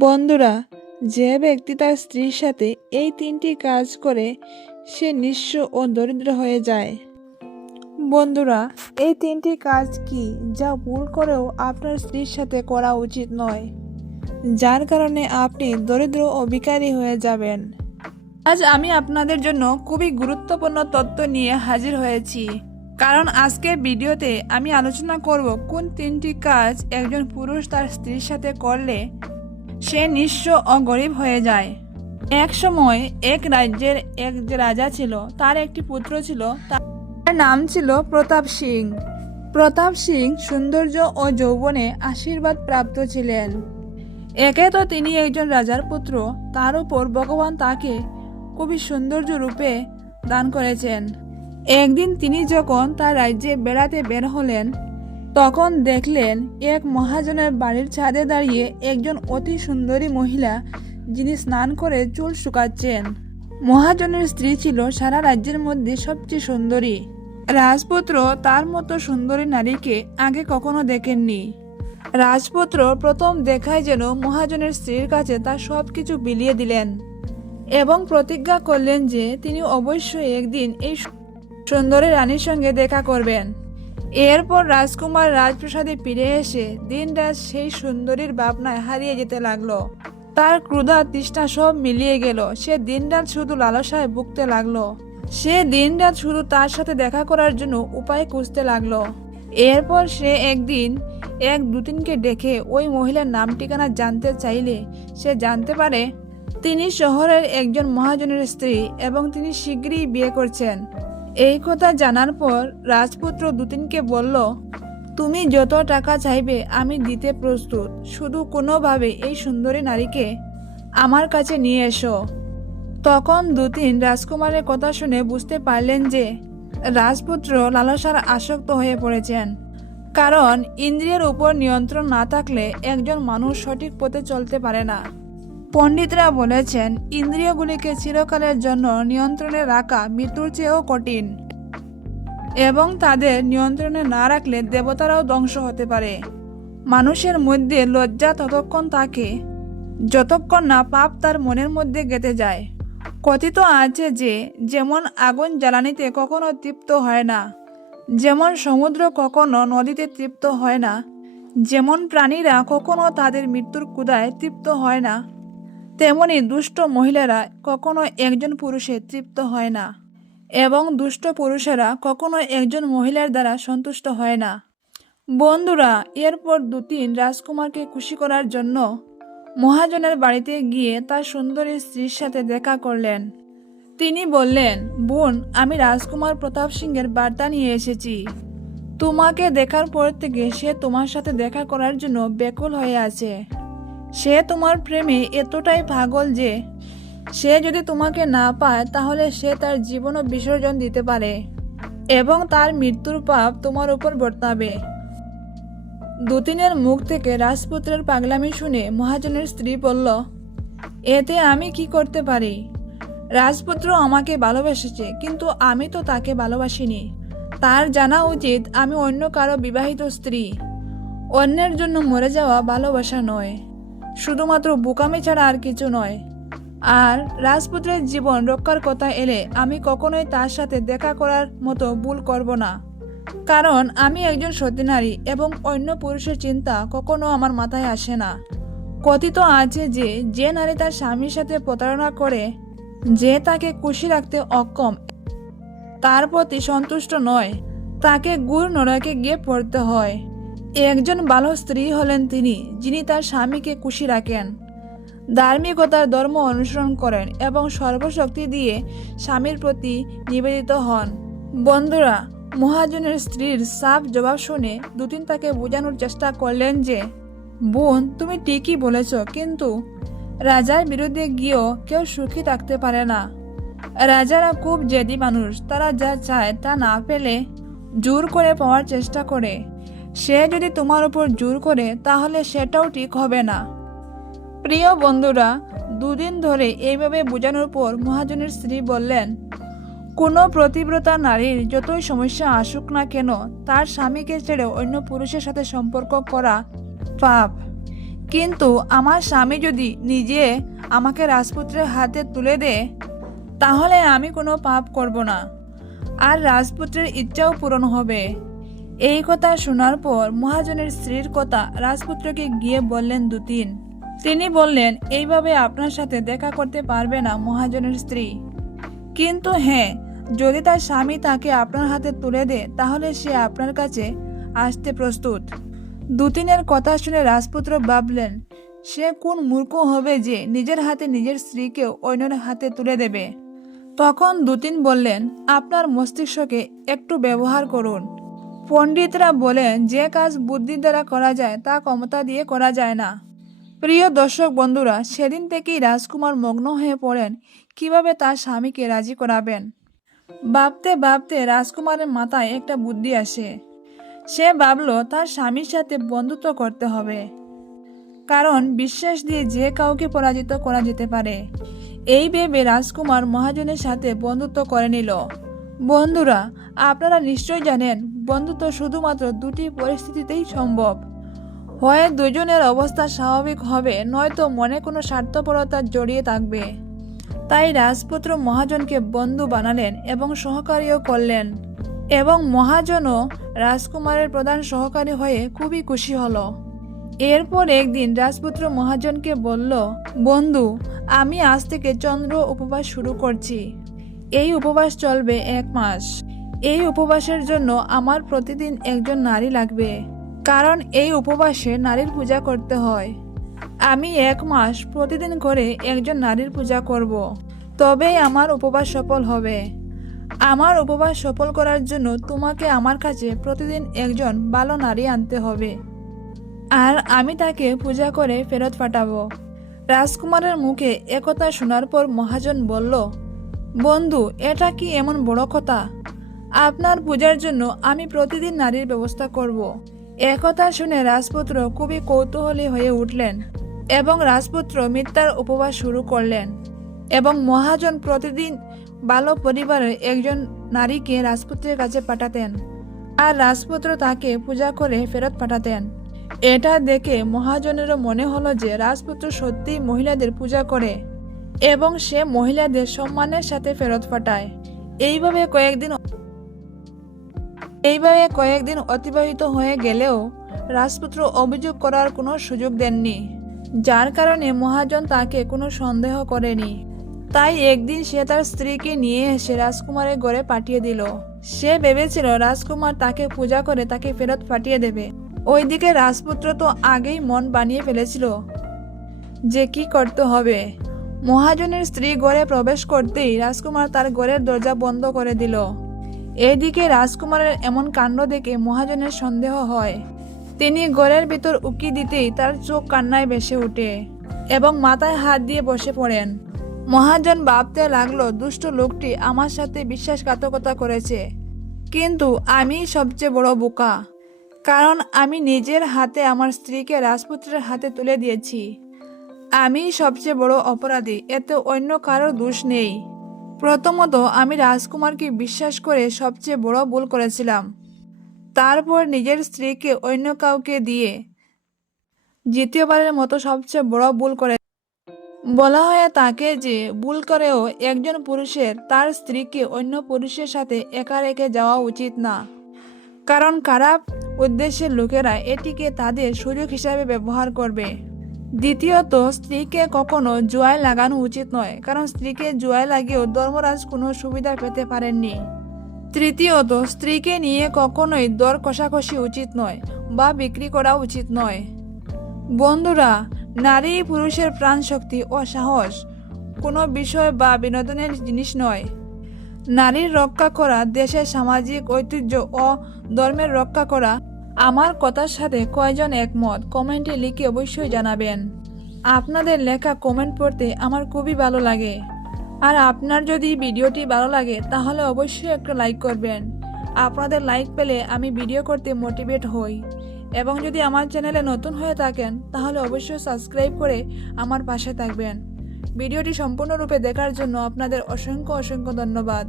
বন্ধুরা, যে ব্যক্তি তার স্ত্রীর সাথে এই তিনটি কাজ করে সে নিঃস্ব ও দরিদ্র হয়ে যায়। বন্ধুরা, এই তিনটি কাজ কি যা ভুল করেও আপনার স্ত্রীর সাথে করা উচিত নয়, যার কারণে আপনি দরিদ্র ও ভিখারি হয়ে যাবেন। আজ আমি আপনাদের জন্য খুবই গুরুত্বপূর্ণ তথ্য নিয়ে হাজির হয়েছি, কারণ আজকের ভিডিওতে আমি আলোচনা করব কোন তিনটি কাজ একজন পুরুষ তার স্ত্রীর সাথে করলে সে নিঃস্ব ও গরিব হয়ে যায়। এক সময় এক রাজ্যের এক যে রাজা ছিল, তার একটি পুত্র ছিল, তার নাম ছিল প্রতাপ সিং। প্রতাপ সিং সৌন্দর্য ও যৌবনে আশীর্বাদ প্রাপ্ত ছিলেন। একে তো তিনি একজন রাজার পুত্র, তার উপর ভগবান তাকে খুবই সৌন্দর্য রূপে দান করেছেন। একদিন তিনি যখন তার রাজ্যে বেড়াতে বের হলেন, তখন দেখলেন এক মহাজনের বাড়ির ছাদে দাঁড়িয়ে একজন অতি সুন্দরী মহিলা, যিনি স্নান করে চুল শুকাচ্ছেন। মহাজনের স্ত্রী ছিল সারা রাজ্যের মধ্যে সবচেয়ে সুন্দরী। রাজপুত্র তার মতো সুন্দরী নারীকে আগে কখনো দেখেননি। রাজপুত্র প্রথম দেখায় যেন মহাজনের স্ত্রীর কাছে তার সবকিছু বিলিয়ে দিলেন এবং প্রতিজ্ঞা করলেন যে তিনি অবশ্যই একদিন এই সুন্দরী রানীর সঙ্গে দেখা করবেন। এরপর রাজকুমার রাজপ্রাসাদে ফিরে এসে দিনরাত সেই সুন্দরীর ভাবনায় হারিয়ে যেতে লাগলো। তার ক্ষুধা তৃষ্ণা সব মিলিয়ে গেল। সে দিনরাত শুধু লালসায় ভুগতে লাগলো। সে দিনরাত শুধু তার সাথে দেখা করার জন্য উপায় খুঁজতে লাগলো। এরপর সে একদিন এক দুতিনকে ডেকে ওই মহিলার নাম ঠিকানা জানতে চাইলে সে জানতে পারে তিনি শহরের একজন মহাজনের স্ত্রী এবং তিনি শীঘ্রই বিয়ে করছেন। এই কথা জানার পর রাজপুত্র দুতিনকে বলল, তুমি যত টাকা চাইবে আমি দিতে প্রস্তুত, শুধু কোনোভাবে এই সুন্দরী নারীকে আমার কাছে নিয়ে এসো। তখন দুতিন রাজকুমারের কথা শুনে বুঝতে পারলেন যে রাজপুত্র লালসার আসক্ত হয়ে পড়েছেন, কারণ ইন্দ্রিয়ের উপর নিয়ন্ত্রণ না থাকলে একজন মানুষ সঠিক পথে চলতে পারে না। পণ্ডিতরা বলেছেন, ইন্দ্রিয়গুলিকে চিরকালের জন্য নিয়ন্ত্রণে রাখা মৃত্যুর চেয়েও কঠিন এবং তাদের নিয়ন্ত্রণে না রাখলে দেবতারাও ধ্বংস হতে পারে। মানুষের মধ্যে লজ্জা ততক্ষণ থাকে যতক্ষণ না পাপ তার মনের মধ্যে গেঁথে যায়। কথিত আছে যে যেমন আগুন জ্বালানিতে কখনো তৃপ্ত হয় না, যেমন সমুদ্র কখনো নদীতে তৃপ্ত হয় না, যেমন প্রাণীরা কখনো তাদের মৃত্যুর ক্ষুধায় তৃপ্ত হয় না, তেমনি দুষ্ট মহিলারা কখনো একজন পুরুষে তৃপ্ত হয় না এবং দুষ্ট পুরুষেরা কখনো একজন মহিলার দ্বারা সন্তুষ্ট হয় না। বন্ধুরা, এরপর দুতিন রাজকুমারকে খুশি করার জন্য মহাজনের বাড়িতে গিয়ে তার সুন্দরী স্ত্রীর সাথে দেখা করলেন। তিনি বললেন, বোন, আমি রাজকুমার প্রতাপ সিংয়ের বার্তা নিয়ে এসেছি। তোমাকে দেখার পর থেকে সে তোমার সাথে দেখা করার জন্য ব্যাকুল হয়ে আছে। সে তোমার প্রেমে এতটাই পাগল যে সে যদি তোমাকে না পায় তাহলে সে তার জীবনও বিসর্জন দিতে পারে এবং তার মৃত্যুর পাপ তোমার উপর বর্তাবে। দুতিনের মুখ থেকে রাজপুত্রের পাগলামি শুনে মহাজনের স্ত্রী বলল, এতে আমি কি করতে পারি? রাজপুত্র আমাকে ভালোবেসেছে, কিন্তু আমি তো তাকে ভালোবাসিনি। তার জানা উচিত আমি অন্য কারো বিবাহিত স্ত্রী। অন্যের জন্য মরে যাওয়া ভালোবাসা নয়, শুধুমাত্র বোকামি ছাড়া আর কিছু নয়। আর রাজপুত্রের জীবন রক্ষার কথা এলে আমি কখনোই তার সাথে দেখা করার মতো ভুল করব না, কারণ আমি একজন সতী নারী এবং অন্য পুরুষের চিন্তা কখনো আমার মাথায় আসে না। কথিত আছে যে যে নারী তার স্বামীর সাথে প্রতারণা করে, যে তাকে খুশি রাখতে অক্ষম, তার প্রতি সন্তুষ্ট নয়, তাকে গুড় নরকে গিয়ে পড়তে হয়। একজন ভালো স্ত্রী হলেন তিনি, যিনি তার স্বামীকে খুশি রাখেন, ধার্মিকতার ধর্ম অনুসরণ করেন এবং সর্বশক্তি দিয়ে স্বামীর প্রতি নিবেদিত হন। বন্ধুরা, মহাজনের স্ত্রীর সাফ জবাব শুনে দুতিন তাকে বোঝানোর চেষ্টা করলেন যে, বোন, তুমি ঠিকই বলেছ, কিন্তু রাজার বিরুদ্ধে গিয়েও কেউ সুখী থাকতে পারে না। রাজারা খুব জেদি মানুষ। তারা যা চায় তা না পেলে জোর করে পাওয়ার চেষ্টা করে। সে যদি তোমার উপর জোর করে তাহলে সেটাও ঠিক হবে না। প্রিয় বন্ধুরা, দুদিন ধরে এইভাবে বোঝানোর পর মহাজনের স্ত্রী বললেন, কোনো প্রতিব্রতা নারীর যতই সমস্যা আসুক না কেন, তার স্বামীকে ছেড়ে অন্য পুরুষের সাথে সম্পর্ক করা পাপ। কিন্তু আমার স্বামী যদি নিজে আমাকে রাজপুত্রের হাতে তুলে দেয় তাহলে আমি কোনো পাপ করব না, আর রাজপুত্রের ইচ্ছাও পূরণ হবে। এই কথা শোনার পর মহাজনের স্ত্রীর কথা রাজপুত্রকে গিয়ে বললেন দুতিন। তিনি বললেন, এইভাবে আপনার সাথে দেখা করতে পারবে না মহাজনের স্ত্রী, কিন্তু হ্যাঁ, যদি তার স্বামী তাকে আপনার হাতে তুলে দেয় তাহলে সে আপনার কাছে আসতে প্রস্তুত। দুতিনের কথা শুনে রাজপুত্র ভাবলেন, সে কোন মূর্খ হবে যে নিজের হাতে নিজের স্ত্রীকে অন্যের হাতে তুলে দেবে। তখন দুতিন বললেন, আপনার মস্তিষ্ককে একটু ব্যবহার করুন। পণ্ডিতরা বলেন, যে কাজ বুদ্ধি দ্বারা করা যায় তা ক্ষমতা দিয়ে করা যায় না। প্রিয় দর্শক বন্ধুরা, সেদিন থেকেই রাজকুমার মগ্ন হয়ে পড়েন কিভাবে তার স্বামীকে রাজি করাবেন। ভাবতে ভাবতে রাজকুমারের মাথায় একটা বুদ্ধি আসে। সে ভাবল তার স্বামীর সাথে বন্ধুত্ব করতে হবে, কারণ বিশ্বাস দিয়ে যে কাউকে পরাজিত করা যেতে পারে। এই ভেবে রাজকুমার মহাজনের সাথে বন্ধুত্ব করে নিল। বন্ধুরা, আপনারা নিশ্চয় জানেন বন্ধুত্ব শুধুমাত্র দুটি পরিস্থিতিতেই সম্ভব। হয় দুজনের অবস্থা স্বাভাবিক হবে, নয়তো মনে কোনো স্বার্থপরতা জড়িয়ে থাকবে। তাই রাজপুত্র মহাজনকে বন্ধু বানালেন এবং সহকারীও করলেন, এবং মহাজনও রাজকুমারের প্রধান সহকারী হয়ে খুবই খুশি হলো। এরপর একদিন রাজপুত্র মহাজনকে বলল, বন্ধু, আমি আজ থেকে চন্দ্র উপবাস শুরু করছি। এই উপবাস চলবে 1 মাস। এই উপবাসের জন্য আমার প্রতিদিন একজন নারী লাগবে, কারণ এই উপবাসে নারীর পূজা করতে হয়। আমি 1 মাস প্রতিদিন করে একজন নারীর পূজা করব, তবেই আমার উপবাস সফল হবে। আমার উপবাস সফল করার জন্য তোমাকে আমার কাছে প্রতিদিন একজন ভালো নারী আনতে হবে, আর আমি তাকে পূজা করে ফেরত পাঠাবো। রাজকুমারের মুখে একথা শোনার পর মহাজন বলল, বন্ধু, এটা কি এমন বড় কথা? আপনার পূজার জন্য আমি প্রতিদিন নারীর ব্যবস্থা করব। একথা শুনে রাজপুত্র খুবই কৌতূহলী হয়ে উঠলেন এবং রাজপুত্র মিথ্যার উপবাস শুরু করলেন, এবং মহাজন প্রতিদিন ভালো পরিবারের একজন নারীকে রাজপুত্রের কাছে পাঠাতেন, আর রাজপুত্র তাকে পূজা করে ফেরত পাঠাতেন। এটা দেখে মহাজনেরও মনে হলো যে রাজপুত্র সত্যিই মহিলাদের পূজা করে এবং সে মহিলাদের সম্মানের সাথে ফেরত পাঠায়। এইভাবে কয়েকদিন অতিবাহিত হয়ে গেলেও রাজপুত্র অভিযোগ করার কোনো সুযোগ দেননি, যার কারণে মহাজন তাকে কোনো সন্দেহ করেনি। তাই একদিন সে তার স্ত্রীকে নিয়ে এসে রাজকুমারের ঘরে পাঠিয়ে দিল। সে ভেবেছিল রাজকুমার তাকে পূজা করে তাকে ফেরত পাঠিয়ে দেবে। ওইদিকে রাজপুত্র তো আগেই মন বানিয়ে ফেলেছিল যে কি করতে হবে। মহাজনের স্ত্রী ঘরে প্রবেশ করতেই রাজকুমার তার ঘরের দরজা বন্ধ করে দিল। এদিকে রাজকুমারের এমন কাণ্ড দেখে মহাজনের সন্দেহ হয়। তিনি ঘরের ভিতর উকি দিতেই তার চোখ কান্নায় ভেসে ওঠে এবং মাথায় হাত দিয়ে বসে পড়েন। মহাজন ভাবতে লাগলো, দুষ্ট লোকটি আমার সাথে বিশ্বাসঘাতকতা করেছে, কিন্তু আমি সবচেয়ে বড় বোকা, কারণ আমি নিজের হাতে আমার স্ত্রীকে রাজপুত্রের হাতে তুলে দিয়েছি। আমি সবচেয়ে বড় অপরাধী, এতে অন্য কারোর দোষ নেই। প্রথমত, আমি রাজকুমারকে বিশ্বাস করে সবচেয়ে বড় ভুল করেছিলাম। তারপর নিজের স্ত্রীকে অন্য কাউকে দিয়ে দ্বিতীয়বারের মতো সবচেয়ে বড় ভুল করে। বলা হয় তাকে যে ভুল করেও একজন পুরুষের তার স্ত্রীকে অন্য পুরুষের সাথে একা রেখে যাওয়া উচিত না, কারণ খারাপ উদ্দেশ্যের লোকেরা এটিকে তাদের সুযোগ হিসাবে ব্যবহার করবে। দ্বিতীয়ত, স্ত্রীকে কখনো জুয়ায় লাগানো উচিত নয়, কারণ স্ত্রীকে জুয়ায় লাগিয়েও ধর্মরাজ কোনো সুবিধা পেতে পারেননি। তৃতীয়ত, স্ত্রীকে নিয়ে কখনোই দর কষাকষি উচিত নয় বা বিক্রি করা উচিত নয়। বন্ধুরা, নারী পুরুষের প্রাণ শক্তি ও সাহস কোনো বিষয় বা বিনোদনের জিনিস নয়। নারীর রক্ষা করা দেশের সামাজিক ঐতিহ্য ও ধর্মের রক্ষা করা। আমার কথার সাথে কয়জন একমত কমেন্টে লিখে অবশ্যই জানাবেন। আপনাদের লেখা কমেন্ট পড়তে আমার খুবই ভালো লাগে। আর আপনার যদি ভিডিওটি ভালো লাগে তাহলে অবশ্যই একটা লাইক করবেন। আপনাদের লাইক পেলে আমি ভিডিও করতে মোটিভেট হই। এবং যদি আমার চ্যানেলে নতুন হয়ে থাকেন তাহলে অবশ্যই সাবস্ক্রাইব করে আমার পাশে থাকবেন। ভিডিওটি সম্পূর্ণরূপে দেখার জন্য আপনাদের অসংখ্য ধন্যবাদ।